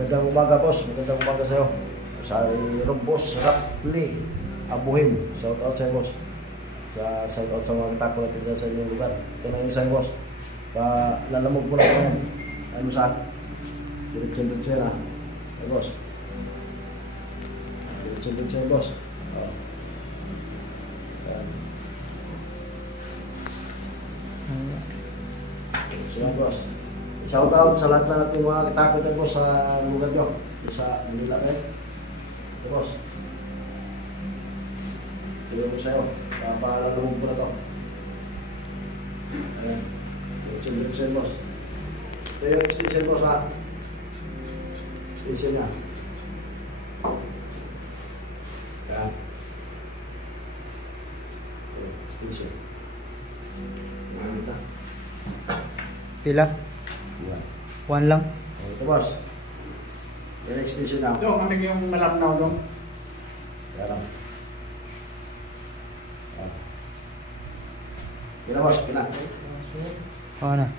Magandang umaga, boss. Magandang umaga sa'yo. Sa Rombos, Rapli, Abuhin. Shout out sa'yo, boss. Shout out sa mga tako natin dyan sa inyong lugar. Ito na yung sa'yo, boss. Lalamog mo na ito yan. Ano saan? Diretso-diretso yan, ha? Ay, boss. Diretso-diretso yan, boss. Ayan. Diretso yan, boss. Shout out sa lahat na natin mga katakot yan, boss, sa lugar nyo. Sa Manila, eh. Ito, boss. Ito yung sa'yo. Papalalumog po na ito. Ayan. Diretso yan, boss. Ito yung extension, boss, ha? Extension niya. Ayan. Extension. Ayan, ito. Pila? 1 lang. Ito, boss. Yung extension na. Yung ano yung malapnaw doon? Kaya lang. Kina, boss. Kina. Oo na.